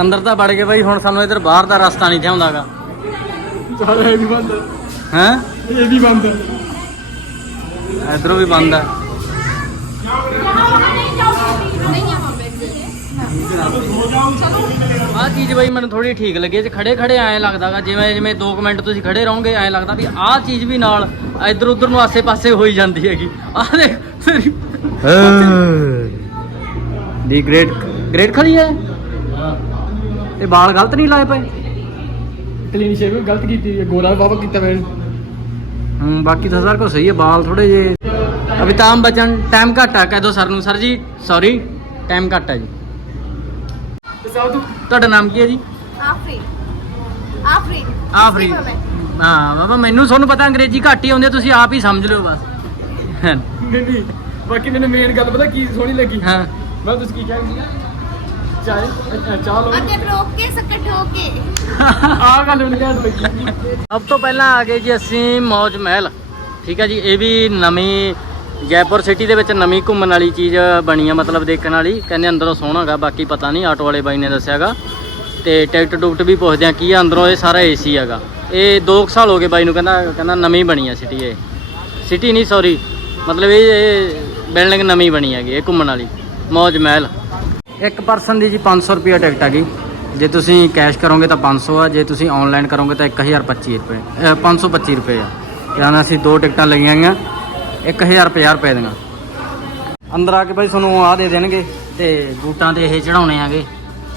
ਅੰਦਰ ਤਾਂ ਵੜ ਗਏ ਬਾਈ ਹੁਣ ਸਾਨੂੰ ਇਧਰ ਬਾਹਰ ਦਾ ਰਸਤਾ ਨਹੀਂ ਥਿਆਉਂਦਾਗਾ ਚੱਲ ਇਹ ਵੀ ਬੰਦ ਹੈ। ਇਹ ਵੀ ਬੰਦ ਇਧਰੋਂ ਵੀ ਬੰਦ ਹੈ। ਆਹ ਚੀਜ਼ ਬਾਈ ਮੈਨੂੰ ਥੋੜੀ ਠੀਕ ਲੱਗੀ ਜੇ ਖੜੇ ਖੜੇ ਐਂ ਲੱਗਦਾਗਾ ਜਿਵੇਂ ਜਿਵੇਂ 2 ਮਿੰਟ ਤੁਸੀਂ ਖੜੇ ਰਹੋਗੇ ਐਂ ਲੱਗਦਾ ਵੀ ਆਹ ਚੀਜ਼ ਵੀ ਨਾਲ ਇੱਧਰ ਉੱਧਰ ਨੂੰ ਆਸੇ-ਪਾਸੇ ਹੋਈ ਜਾਂਦੀ ਹੈਗੀ। ਆਹ ਦੇਖ ਤੇਰੀ ਦੀ ਗ੍ਰੇਟ ਗ੍ਰੇਟ ਖੜੀ ਹੈ। ਤੇ ਵਾਲ ਗਲਤ ਨਹੀਂ ਲਾਏ ਪਏ? ਕਲੀਨ ਸ਼ੇਵ ਗਲਤ ਕੀਤੀ ਹੈ ਗੋਰਾ ਬਾਬਾ ਕੀਤਾ ਮੈਂ ਹੂੰ ਬਾਕੀ ਤਾਂ ਸਾਰਾ ਕੁਝ ਸਹੀ ਹੈ ਵਾਲ ਥੋੜੇ ਜੇ ਅਭਿਤਾਮ ਬਚਨ ਟਾਈਮ ਘੱਟ ਆ ਕਹਿ ਦੋ ਸਰ ਨੂੰ। ਸਰ ਜੀ ਸੌਰੀ ਟਾਈਮ ਘੱਟ ਜੀ। ਤੁਹਾਡਾ ਨਾਮ ਕੀ ਹੈ ਜੀ? ਆਫਰੀ। ਆਫਰੀ। ਆਫਰੀ। ਹਾਂ ਬਾਬਾ ਮੈਨੂੰ ਤੁਹਾਨੂੰ ਪਤਾ ਅੰਗਰੇਜ਼ੀ ਘੱਟ ਹੀ ਆਉਂਦੀ ਹੈ, ਤੁਸੀਂ ਆਪ ਹੀ ਸਮਝ ਲਿਓ ਬਸ। ਨਹੀਂ ਨਹੀਂ ਬਾਕੀ ਮੈਨੂੰ ਮੇਨ ਗੱਲ ਪਤਾ ਕੀ ਸੋਹਣੀ ਲੱਗੀ। ਹਾਂ। ਮੈਂ ਤੁਸੀਂ ਕੀ ਕਹਿੰਦੀ? ਚਾਹ ਅੱਛਾ, ਚਾਹ ਲਓ। ਅੱਗੇ ਰੋਕ ਕੇ ਸਕਟ ਹੋ ਕੇ। ਆਹ ਗੱਲ ਮੈਨੂੰ ਘੈਂਟ ਲੱਗੀ ਸਭ ਤੋਂ ਪਹਿਲਾਂ ਆ ਗਏ ਜੀ ਅਸੀਂ ਮੌਜ ਮਹਿਲ। ਠੀਕ ਹੈ ਜੀ ਇਹ ਵੀ ਨਵੀਂ ਜੈਪੁਰ ਸਿਟੀ ਦੇ ਵਿੱਚ ਨਵੀਂ ਘੁੰਮਣ ਵਾਲੀ ਚੀਜ਼ ਬਣੀ ਆ ਮਤਲਬ ਦੇਖਣ ਵਾਲੀ। ਕਹਿੰਦੇ ਅੰਦਰੋਂ ਸੋਹਣਾਗਾ ਬਾਕੀ ਪਤਾ ਨਹੀਂ ਆਟੋ ਵਾਲੇ ਬਾਈ ਨੇ ਦੱਸਿਆਗਾ ਤੇ ਟਿਕਟ ਟੁਕਟ ਵੀ ਪੁੱਛਦੇ ਆ ਕੀ ਆ ਅੰਦਰੋਂ ਇਹ ਸਾਰਾ ਏਸੀ ਹੈਗਾ। ਇਹ 2 ਸਾਲ ਹੋ ਗਏ ਬਾਈ ਨੂੰ ਕਹਿੰਦਾ ਕਹਿੰਦਾ ਨਵੀਂ ਬਣੀ ਆ ਸਿਟੀ ਇਹ। ਸਿਟੀ ਨਹੀਂ ਸੌਰੀ ਮਤਲਬ ਇਹ ਇਹ ਬਿਲਡਿੰਗ ਨਵੀਂ ਬਣੀ ਹੈਗੀ ਇਹ ਘੁੰਮਣ ਵਾਲੀ। ਮੌਜ ਮਹਿਲ। ਇੱਕ ਪਰਸਨ ਦੀ ਜੀ 500 ਰੁਪਿਆ ਟਿਕਟ ਹੈਗੀ ਜੇ ਤੁਸੀਂ ਕੈਸ਼ ਕਰੋਗੇ ਤਾਂ 500 ਆ ਜੇ ਤੁਸੀਂ ਆਨਲਾਈਨ ਕਰੋਗੇ ਤਾਂ 1025 ਰੁਪਏ ਅ, 525 ਰੁਪਏ ਆ। ਯਾਨੀ ਅਸੀਂ ਦੋ ਟਿਕਟਾਂ ਲਈਆਂ ਗਈਆਂ 1050 ਰੁਪਏ ਦੀਆਂ। ਅੰਦਰ ਆ ਕੇ ਭਾਈ ਤੁਹਾਨੂੰ ਆਹ ਦੇ ਦੇਣਗੇ ਤੇ ਬੂਟਾਂ ਤੇ ਇਹ ਚੜਾਉਣੇ ਆਗੇ।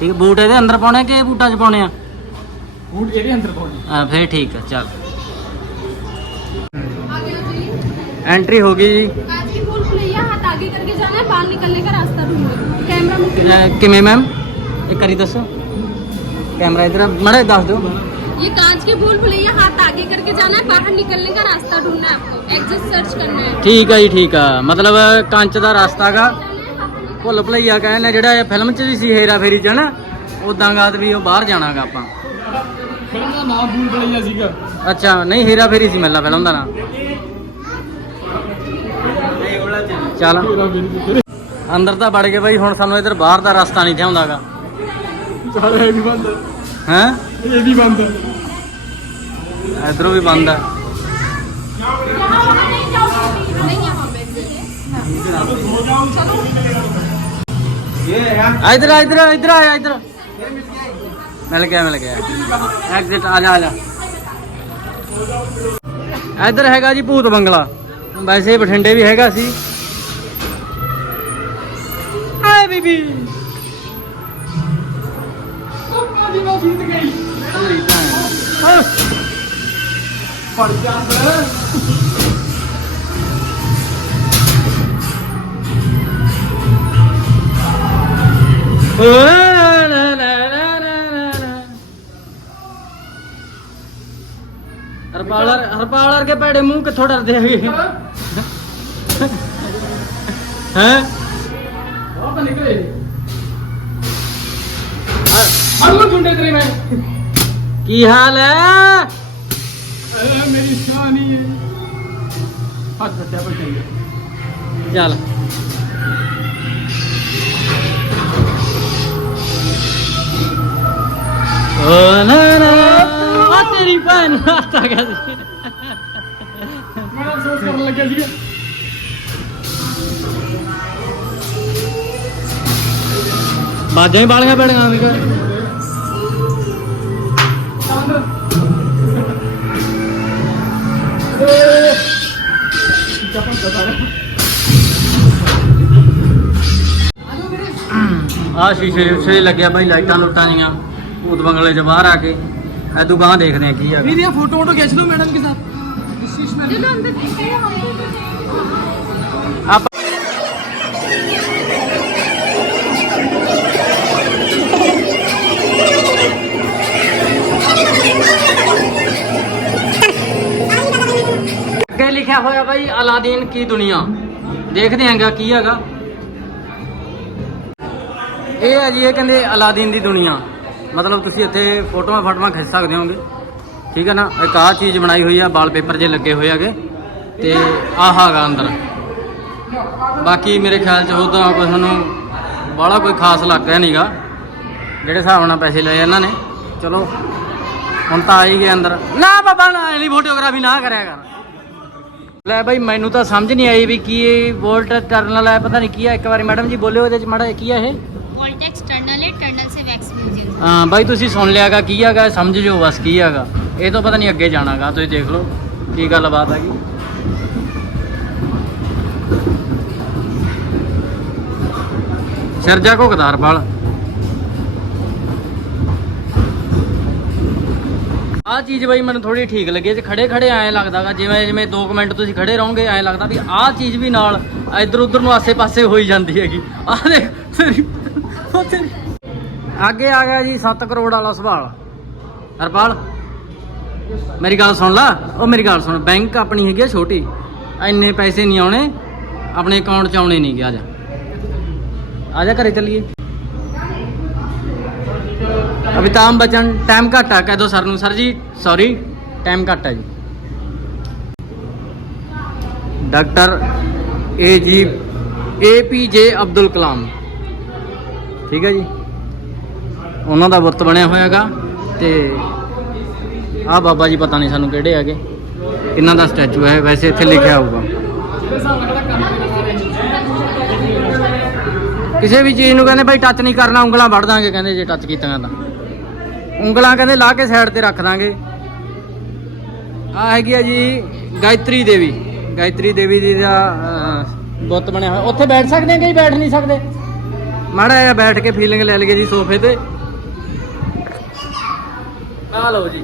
ਠੀਕ ਬੂਟ ਇਹਦੇ ਅੰਦਰ ਪਾਉਣੇ ਕਿ ਬੂਟਾਂ 'ਚ ਪਾਉਣੇ ਆ? ਬੂਟ ਇਹਦੇ ਅੰਦਰ ਪਾਉਣੀ ਹਾਂ ਫਿਰ ਠੀਕ ਆ ਚੱਲ। ਐਂਟਰੀ ਹੋ ਗਈ ਜੀ। आगे करके जाना है बाहर निकलने का रास्ता ढूंढो कैमरा मुझे ਅ, ਕਿਵੇਂ ਮੈਮ ਇੱਕ ਵਾਰੀ ਦੱਸੋ ਕੈਮਰਾ ਇਧਰ ਮੜੇ ਦੱਸ ਦਿਓ ये कांच के भूल भुलैया हाथ आगे करके जाना है बाहर निकलने का रास्ता ढूंढना है आपको एग्जिट सर्च करना है ਠੀਕ ਆ ਜੀ ਠੀਕ ਆ ਮਤਲਬ ਕੰਚ ਦਾ ਰਸਤਾਗਾ ਭੁੱਲ ਭੁਲਈਆ ਕਹਿੰਦੇ ਜਿਹੜਾ ਇਹ ਫਿਲਮ 'ਚ ਵੀ ਸੀ ਹੇਰਾ ਫੇਰੀ 'ਚ ਨਾ ਉਦਾਂ ਗਾਤ ਵੀ ਉਹ ਬਾਹਰ ਜਾਣਾਗਾ ਆਪਾਂ ਫਿਲਮ ਦਾ ਨਾਮ ਭੂਲ ਭੁਲਈਆ ਸੀਗਾ ਅੱਛਾ ਨਹੀਂ ਹੇਰਾ ਫੇਰੀ ਸੀ ਮਿਲਣਾ ਫਿਲਮ ਦਾ ਨਾਮ ਚੱਲ ਤੇਰਾ ਮੇਰੀ ਤੇ ਤੇਰੇ ਅੰਦਰ ਤਾਂ ਵੜ ਗਏ ਬਾਈ ਹੁਣ ਸਾਨੂੰ ਇਧਰ ਬਾਹਰ ਦਾ ਰਸਤਾ ਨਹੀਂ ਥਿਆਉਂਦਾਗਾ ਚੱਲ ਇਹ ਵੀ ਬੰਦ ਹੈ ਇਹ ਵੀ ਬੰਦ ਇਧਰੋਂ ਵੀ ਬੰਦ ਹੈ नहीं यहाँ पे चलो ਇਧਰ ਇਧਰ ਇਧਰ ਆਇਆ ਇਧਰ ਮਿਲ ਗਿਆ ਮਿਲ ਗਿਆ ਐਗਜ਼ਿਟ ਆ ਜਾ ਆ ਜਾ ਇਧਰ ਹੈਗਾ ਜੀ ਭੂਤ ਬੰਗਲਾ ਵੈਸੇ ਬਠਿੰਡੇ ਵੀ ਹੈਗਾ ਸੀ। ਆਏ ਬੀਬੀ। ਜੀ ਮੈਂ ਜੀਤ ਗਈ। ਪੜ ਜਾ ਹਰਪਾਲਰ ਹਰਪਾਲਰ ਕੇ ਭੈੜੇ ਮੂੰਹ ਕਿੱਥੋਂ ਡਰਦੇ ਹੈਗੇ? ਹੈ ਉਹ ਤਾਂ ਨਿਕਲੇ ਅਰਮਨ ਢੂੰਡੇ ਤੇਰੇ ਮੈਂ ਕੀ ਹਾਲ ਹੈ ਅਰੇ ਮੇਰੀ ਸ਼ਾਨੀ ਹੈ ਹੱਥ ਰੱਖਿਆ ਬੱਚੇ ਚੱਲ ਓ ਨਾ ਨਾ ਮਾਜਾਂ ਹੀ ਬਾਲੀਆਂ ਪੈਣੀਆਂ ਆਵੇਂ ਆ ਸ਼ੀਸ਼ੇ ਸ਼ੀਸ਼ੇ ਲੱਗਿਆ ਭਾਈ ਲਾਈਟਾਂ ਲੁੱਟਾਂ ਦੀਆਂ ਭੂਤ ਬੰਗਲੇ ਚ ਬਾਹਰ ਆ ਕੇ। ਐ ਦੁਕਾਨ ਦੇਖਦੇ ਆ ਕੀ ਆ। ਵੀਰੇ ਫੋਟੋ ਫੋਟੋ ਖਿੱਚ ਲਓ ਮੈਡਮ ਕੇ ਸਾਥ। ਇਸ ਚੀਜ਼ में ਹੋਇਆ ਬਾਈ ਅਲਾਦੀਨ ਕੀ ਦੁਨੀਆ। ਦੇਖਦੇ ਆਂਗਾ ਕੀ ਹੈਗਾ। ਇਹ ਹੈ ਜੀ, ਇਹ ਕਹਿੰਦੇ ਅਲਾਦੀਨ ਦੀ ਦੁਨੀਆ। ਮਤਲਬ ਤੁਸੀਂ ਇੱਥੇ ਫੋਟੋਆਂ ਫਾਟੋਆਂ ਖਿੱਚ ਸਕਦੇ ਹੋਗੇ। ਠੀਕ ਹੈ ਨਾ? ਇੱਕ ਆਹ ਚੀਜ਼ ਬਣਾਈ ਹੋਈ ਆ, ਵਾਲਪੇਪਰ ਜੇ ਲੱਗੇ ਹੋਏ ਹੈਗੇ। ਤੇ ਆਹ ਹੈਗਾ ਅੰਦਰ। ਬਾਕੀ ਮੇਰੇ ਖਿਆਲ ਚ ਉਹਦਾ ਕੋਈ ਤੁਹਾਨੂੰ ਬਾਹਲਾ ਕੋਈ ਖਾਸ ਲੱਗ ਰਿਹਾ ਨਹੀਂਗਾ ਜਿਹੜੇ ਹਿਸਾਬ ਨਾਲ ਪੈਸੇ ਲਏ ਇਹਨਾਂ ਨੇ। ਚਲੋ, ਹੁਣ ਤਾਂ ਆ ਹੀ ਗਏ ਅੰਦਰ। ਨਾ ਬਾਬਾ, ਨਾ, ਇਹਦੀ ਫੋਟੋਗ੍ਰਾਫੀ ਨਾ ਕਰਿਆ ਕਰ। ਲੈ ਬਾਈ ਮੈਨੂੰ ਤਾਂ ਸਮਝ ਨਹੀਂ ਆਈ ਵੀ ਕੀ ਇਹ ਵੋਲਟ ਟਰਨਲ ਹੈ ਪਤਾ ਨਹੀਂ ਕੀ ਹੈ। ਇੱਕ ਵਾਰੀ ਮੈਡਮ ਜੀ ਬੋਲਿਓ ਇਹਦੇ ਚ ਮਾੜਾ ਕੀ ਹੈ ਇਹ? ਵੋਲਟ ਐਕਸਟਰਨਲ ਹੈ ਟਰਨਲ ਸੇ ਵੈਕਸ ਮਿਊਜ਼ਿਕ ਹਾਂ ਬਾਈ ਤੁਸੀਂ ਸੁਣ ਲਿਆਗਾ ਕੀ ਹੈਗਾ ਸਮਝ ਜੋ ਬਸ ਕੀ ਹੈਗਾ। ਇਹ ਤੋਂ ਪਤਾ ਨਹੀਂ ਅੱਗੇ ਜਾਣਾਗਾ ਤੁਸੀਂ ਦੇਖ ਲਓ ਕੀ ਗੱਲਬਾਤ ਹੈਗੀ। ਸਰਜਾ ਕੋ ਗਦਾਰਪਾਲ ਆਹ ਚੀਜ਼ ਬਾਈ ਮੈਨੂੰ ਥੋੜੀ ਠੀਕ ਲੱਗੀ, ਜੇ ਖੜੇ ਖੜੇ ਐਂ ਲੱਗਦਾਗਾ, ਜਿਵੇਂ ਜਿਵੇਂ 2 ਮਿੰਟ ਤੁਸੀਂ ਖੜੇ ਰਹੋਗੇ, ਐਂ ਲੱਗਦਾ ਵੀ ਆਹ ਚੀਜ਼ ਵੀ ਨਾਲ ਇੱਧਰ ਉੱਧਰ ਨੂੰ ਆਸੇ-ਪਾਸੇ ਹੋਈ ਜਾਂਦੀ ਹੈਗੀ। ਆਹ ਦੇਖ, ਤੇਰੀ ਉਹ ਤੇਰੀ ਅੱਗੇ ਆ ਗਿਆ ਜੀ 7 ਕਰੋੜ ਵਾਲਾ ਸਵਾਲ। ਹਰਪਾਲ, ਮੇਰੀ ਗੱਲ ਸੁਣ ਲਾ। ਉਹ ਮੇਰੀ ਗੱਲ ਸੁਣ, ਬੈਂਕ ਆਪਣੀ ਹੈਗੀ ਆ ਛੋਟੀ। ਇੰਨੇ ਪੈਸੇ ਨਹੀਂ ਆਉਣੇ, ਆਪਣੇ ਅਕਾਊਂਟ 'ਚ ਆਉਣੇ ਨਹੀਂ ਗਿਆ ਜਾ। ਆ ਜਾ ਘਰੇ ਚੱਲੀਏ। ਅਮਿਤਾਭ ਬਚਨ ਟਾਈਮ ਘੱਟ ਆ, ਕਹਿ ਦੋ ਸਰ ਨੂੰ। ਸਰ ਜੀ ਸੌਰੀ ਟਾਈਮ ਘੱਟ ਆ ਜੀ। ਡਾਕਟਰ ਏ ਜੀ, ਏ ਪੀ ਜੇ ਅਬਦੁਲ ਕਲਾਮ। ਠੀਕ ਹੈ ਜੀ? ਉਹਨਾਂ ਦਾ ਵਰਤ ਬਣਿਆ ਹੋਇਆਗਾ ਤੇ ਆਹ ਬਾਬਾ ਜੀ ਪਤਾ ਨਹੀਂ ਸਾਨੂੰ ਕਿਹੜੇ ਹੈਗੇ। ਇਹਨਾਂ ਦਾ ਸਟੈਚੂ ਹੈ, ਵੈਸੇ ਇੱਥੇ ਲਿਖਿਆ ਹੋਊਗਾ। ਕਿਸੇ ਵੀ ਚੀਜ਼ ਨੂੰ ਕਹਿੰਦੇ, ਭਾਈ ਟੱਚ ਨਹੀਂ ਕਰਨਾ, ਉਂਗਲਾਂ ਵੜ ਦਾਂਗੇ, ਕਹਿੰਦੇ ਜੇ ਟੱਚ ਕੀਤੀਆਂ ਤਾਂ। ਉਂਗਲਾਂ ਕਹਿੰਦੇ ਲਾ ਕੇ ਸਾਈਡ ਤੇ ਰੱਖ ਦਾਂਗੇ। ਆ ਹੈਗੀ ਆ ਜੀ ਗਾਇਤਰੀ ਦੇਵੀ। ਗਾਇਤਰੀ ਦੇਵੀ ਜੀ ਦਾ ਬੁੱਤ ਬਣਿਆ ਹੋਇਆ। ਉੱਥੇ ਬੈਠ ਸਕਦੇ ਆ ਕਈ ਬੈਠ ਨਹੀਂ ਸਕਦੇ? ਮਾੜਾ ਜਿਹਾ ਬੈਠ ਕੇ ਫੀਲਿੰਗ ਲੈ ਲਈਏ ਜੀ ਸੋਫੇ ਤੇ। ਆ ਲਓ ਜੀ।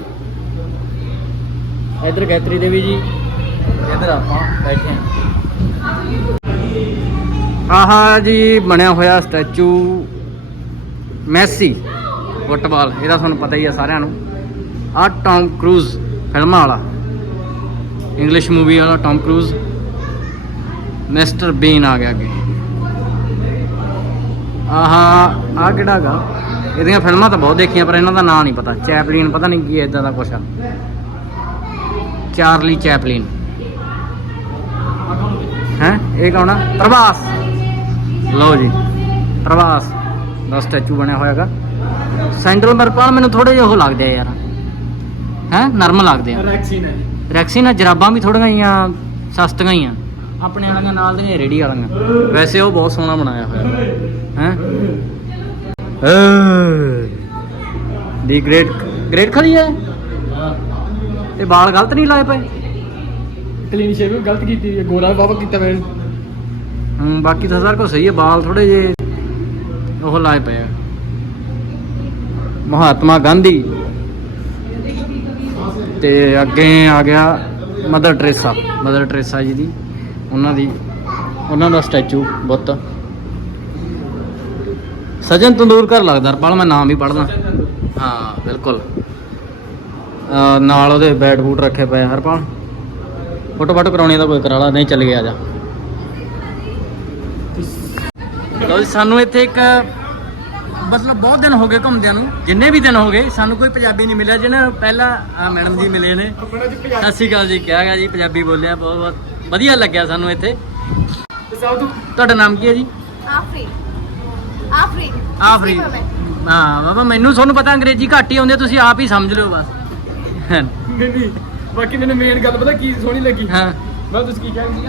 ਇੱਧਰ ਗਾਇਤਰੀ ਦੇਵੀ ਜੀ। ਇੱਧਰ ਆਪਾਂ ਬੈਠੇ ਹਾਂ ਆਹ ਜੀ, ਬਣਿਆ ਹੋਇਆ ਸਟੈਚੂ। ਮੈਸੀ। ਫੁੱਟਬਾਲ, ਇਹਦਾ ਤੁਹਾਨੂੰ ਪਤਾ ਹੀ ਆ ਸਾਰਿਆਂ ਨੂੰ। ਆ ਟੌਮ ਕਰੂਜ਼ ਫਿਲਮਾਂ ਵਾਲਾ ਇੰਗਲਿਸ਼ ਮੂਵੀ ਵਾਲਾ ਟੌਮ ਕਰੂਜ਼। ਮਿਸਟਰ ਬੀਨ ਆ ਗਿਆ ਅੱਗੇ। ਆਹ ਆ ਕਿਹੜਾ ਇਹਦੀਆਂ ਫਿਲਮਾਂ ਤਾਂ ਬਹੁਤ ਦੇਖੀਆਂ, ਪਰ ਇਹਨਾਂ ਦਾ ਨਾਂ ਨਹੀਂ ਪਤਾ। ਚੈਪਲਿਨ, ਪਤਾ ਨਹੀਂ ਕੀ ਇਦਾਂ ਦਾ ਕੁਛ ਆ। Charlie Chaplin. ਹੈ? ਇਹ ਕੌਣ ਆ? ਪ੍ਰਭਾਸ। ਲਓ ਜੀ, ਪ੍ਰਭਾਸ ਦਾ ਸਟੈਚੂ ਬਣਿਆ ਹੋਇਆਗਾ। ਸੈਂਟਰਲ ਮਰਪਾਲ ਮੈਨੂੰ ਥੋੜੇ ਜਿਹਾ ਉਹ ਲੱਗਦੇ ਆ ਯਾਰ। ਹੈ? ਨਰਮ ਲੱਗਦੇ ਆ। ਰੈਕਸੀਨ ਹੈ ਰੈਕਸੀਨਾ ਜਰਾਬਾਂ ਵੀ ਥੋੜੀਆਂ ਹੀ ਆ ਸਸਤੀਆਂ ਹੀ ਆ। ਆਪਣੇ ਵਾਲੀਆਂ ਨਾਲ ਦੀਆਂ ਰੇੜੀ ਵਾਲੀਆਂ। ਵੈਸੇ ਉਹ ਬਹੁਤ ਸੋਹਣਾ ਬਣਾਇਆ ਹੋਇਆ। ਹੈ? ਦੀ ਗ੍ਰੇਟ ਗ੍ਰੇਟ ਖੜੀ ਹੈ ਤੇ ਵਾਲ ਗਲਤ ਨਹੀਂ ਲਾਏ ਪਏ? ਕਲੀਨ ਸ਼ੇਵ ਗਲਤ ਕੀਤੀ ਹੈ। ਗੋਰਾ ਬਾਬਾ ਕੀਤਾ ਮੈਂ ਹੂੰ ਬਾਕੀ ਤਾਂ ਸਾਰਾ ਕੁਝ ਸਹੀ ਹੈ। ਵਾਲ ਥੋੜੇ ਜੇ ਉਹ ਲਾਏ ਪਏ ਆ। ਮਹਾਤਮਾ ਗਾਂਧੀ। ਤੇ ਅੱਗੇ ਆ ਗਿਆ ਮਦਰ ਟਰੇਸਾ ਮਦਰ ਟਰੇਸਾ ਜੀ ਦੀ ਉਹਨਾਂ ਦੀ ਉਹਨਾਂ ਦਾ ਸਟੈਚੂ ਬੁੱਤ। ਸਜਨ ਤੰਦੂਰਕਰ ਲੱਗਦਾ ਰਪਾਲ ਮੈਂ ਨਾਮ ਵੀ ਪੜਦਾ ਹਾਂ ਬਿਲਕੁਲ। ਨਾਲ ਉਹਦੇ ਬੈਟ ਬੂਟ ਰੱਖੇ ਪਏ ਹਰਪਾਲ। ਫੋਟੋ ਫਾਟੋ ਕਰਾਉਣੀ ਤਾਂ ਕੋਈ ਕਰਾ ਲਾ ਨਹੀਂ ਚੱਲ ਗਿਆ ਜਾ। ਜੀ ਸਾਨੂੰ ਇੱਥੇ ਇੱਕ ਮਤਲਬ ਬਹੁਤ ਦਿਨ ਹੋ ਗਏ ਘੁੰਮਦਿਆਂ ਨੂੰ। ਜਿੰਨੇ ਵੀ ਦਿਨ ਹੋ ਗਏ ਸਾਨੂੰ ਕੋਈ ਪੰਜਾਬੀ ਨਹੀਂ ਮਿਲਿਆ। ਜਿਹਨਾਂ ਪਹਿਲਾਂ ਆ ਮੈਡਮ ਜੀ ਮਿਲੇ ਨੇ। ਸਤਿ ਸ਼੍ਰੀ ਜੀ ਕਿਹਾ ਗਿਆ ਜੀ ਪੰਜਾਬੀ ਬੋਲਿਆ ਬਹੁਤ ਬਹੁਤ ਵਧੀਆ ਲੱਗਿਆ ਸਾਨੂੰ ਇੱਥੇ। ਤੁਹਾਡਾ ਨਾਮ ਕੀ ਹੈ ਜੀ? ਆਫਰੀ ਆਫਰੀ ਆਫਰੀ ਹਾਂ ਬਾਬਾ ਮੈਨੂੰ ਤੁਹਾਨੂੰ ਪਤਾ ਅੰਗਰੇਜ਼ੀ ਘੱਟ ਹੀ ਆਉਂਦੀ ਤੁਸੀਂ ਆਪ ਹੀ ਸਮਝ ਲਓ ਬਸ। ਨਹੀਂ ਨਹੀਂ ਬਾਕੀ ਮੈਨੂੰ ਮੇਨ ਗੱਲ ਪਤਾ ਕੀ ਸੋਹਣੀ ਲੱਗੀ? ਹਾਂ। ਮੈਂ ਤੁਸੀਂ ਕੀ ਕਹਿੰਦੇ?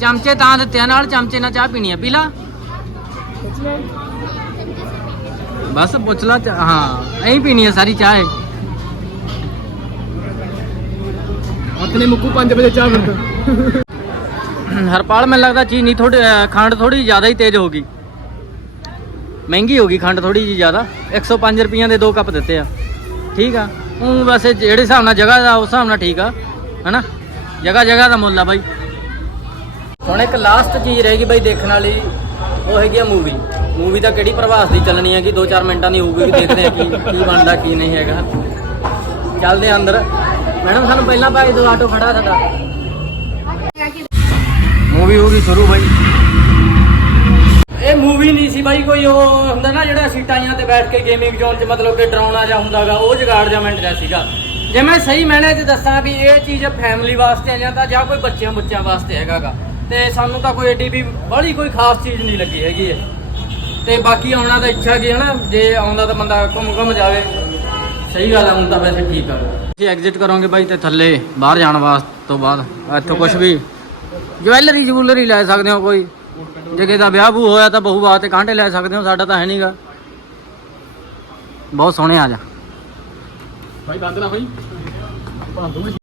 ਚਮਚੇ ਤਾਂ ਦਿੱਤੇ ਆ ਨਾਲ ਚਮਚੇ ਨਾਲ ਚਾਹ ਪੀਣੀ ਆ ਪੀ ਲਾ। ਬਸ ਪੁੱਛ ਲਾ ਹਾਂ ਐਂ ਪੀਣੀ ਆ ਸਾਰੀ ਚਾਹ ਇਹ। ਆਪਣੇ ਮੁੱਕੂ 5 ਵਜੇ ਚਾਹ ਮਿਲਦਾ ਹਰਪਾਲ ਮੈਨੂੰ ਲੱਗਦਾ ਚੀਨੀ ਥੋੜੀ ਖੰਡ ਥੋੜੀ ਜ਼ਿਆਦਾ ਹੀ ਤੇਜ਼ ਹੋ ਗਈ। ਮਹਿੰਗੀ ਹੋ ਗਈ ਖੰਡ ਥੋੜੀ ਜੀ ਜ਼ਿਆਦਾ। 105 ਰੁਪਈਆਂ ਦੇ ਦੋ ਕੱਪ ਦਿੱਤੇ ਆ। ਠੀਕ ਆ। ਉਹ ਵੈਸੇ ਜਿਹੜੇ ਹਿਸਾਬ ਨਾਲ ਜਗ੍ਹਾ ਦਾ ਉਸ ਹਿਸਾਬ ਨਾਲ ਠੀਕ ਆ। ਹਨਾ? ਜਗ੍ਹਾ ਜਗ੍ਹਾ ਦਾ ਮੁੱਲ ਆ ਬਾਈ। ਹੁਣ ਇੱਕ ਲਾਸਟ ਚੀਜ਼ ਰਹੇਗੀ ਬਾਈ ਦੇਖਣ ਵਾਲੀ, ਉਹ ਹੈਗੀ ਆ ਮੂਵੀ ਮੂਵੀ ਤਾਂ ਕਿਹੜੀ ਪ੍ਰਭਾਸ ਦੀ ਚੱਲਣੀ ਹੈ ਕਿ 2-4 ਮਿੰਟਾਂ ਦੀ ਹੋਊਗੀ ਕਿ ਦੇਖਦੇ ਆ ਕੀ ਕੀ ਬਣਦਾ, ਕੀ ਨਹੀਂ ਹੈਗਾ। ਚੱਲਦੇ ਆ ਅੰਦਰ। ਮੈਡਮ, ਸਾਨੂੰ ਪਹਿਲਾਂ ਭਾਈ ਦੋ ਆਟੋ ਖੜਾ ਸਾਡਾ। ਮੂਵੀ ਹੋ ਗਈ ਸ਼ੁਰੂ ਬਾਈ। ਇਹ ਮੂਵੀ ਨਹੀਂ ਸੀ ਬਾਈ ਕੋਈ, ਉਹ ਹੁੰਦਾ ਨਾ ਜਿਹੜਾ ਸੀਟਾਂ ਜਿਹਾਂ ਤੇ ਬੈਠ ਕੇ ਗੇਮਿੰਗ ਜ਼ੋਨ 'ਚ ਮਤਲਬ ਕਿ ਡਰਾਉਣਾ ਜਾਂ ਹੁੰਦਾਗਾ, ਉਹ ਜਗਾੜ ਜਾਂ ਮਿੰਟ ਦਾ ਸੀਗਾ। ਜੇ ਮੈਂ ਸਹੀ ਮੈਨੇ 'ਚ ਦੱਸਾਂ ਵੀ ਇਹ ਚੀਜ਼ ਫੈਮਿਲੀ ਵਾਸਤੇ ਆ ਜਾਂ ਤਾਂ ਜਾਂ ਕੋਈ ਬੱਚਿਆਂ ਬੱਚਿਆਂ ਵਾਸਤੇ ਹੈਗਾਗਾ। ਤੇ ਸਾਨੂੰ ਤਾਂ ਕੋਈ ਏਡੀ ਵੀ ਬੜੀ ਕੋਈ ਖਾਸ ਚੀਜ਼ ਨਹੀਂ ਲੱਗੀ ਹੈਗੀ ਇਹ। ਤੇ ਬਾਕੀ ਆਉਣਾ ਤਾਂ ਇੱਛਾ ਕੀ ਹੈ ਨਾ ਜੇ ਆਉਂਦਾ ਤਾਂ ਬੰਦਾ ਘੁੰਮ ਘੁੰਮ ਜਾਵੇ। ਸਹੀ ਗੱਲ ਆ ਹੁਣ ਤਾਂ ਵੈਸੇ ਠੀਕ ਆ। ਅਸੀਂ ਐਗਜ਼ਿਟ ਕਰਾਂਗੇ ਬਾਈ ਤੇ ਥੱਲੇ ਬਾਹਰ ਜਾਣ ਵਾਸਤੇ ਤੋਂ ਬਾਅਦ। ਇੱਥੋਂ ਕੁਝ ਵੀ ਜਵੈਲਰੀ ਜਵੂਲਰੀ ਲੈ ਸਕਦੇ ਹੋ ਕੋਈ। ਜੇ ਕਿਸੇ ਦਾ ਵਿਆਹ ਵੂ ਹੋਇਆ ਤਾਂ ਬਹੂ ਵਾਸਤੇ ਕਾਂਟੇ ਲੈ ਸਕਦੇ ਹੋ ਸਾਡਾ ਤਾਂ ਹੈ ਨਹੀਂਗਾ ਬਹੁਤ ਸੋਹਣੇ ਆ ਜਾ। ਭਾਈ ਬੰਦ ਨਾ ਭਾਈ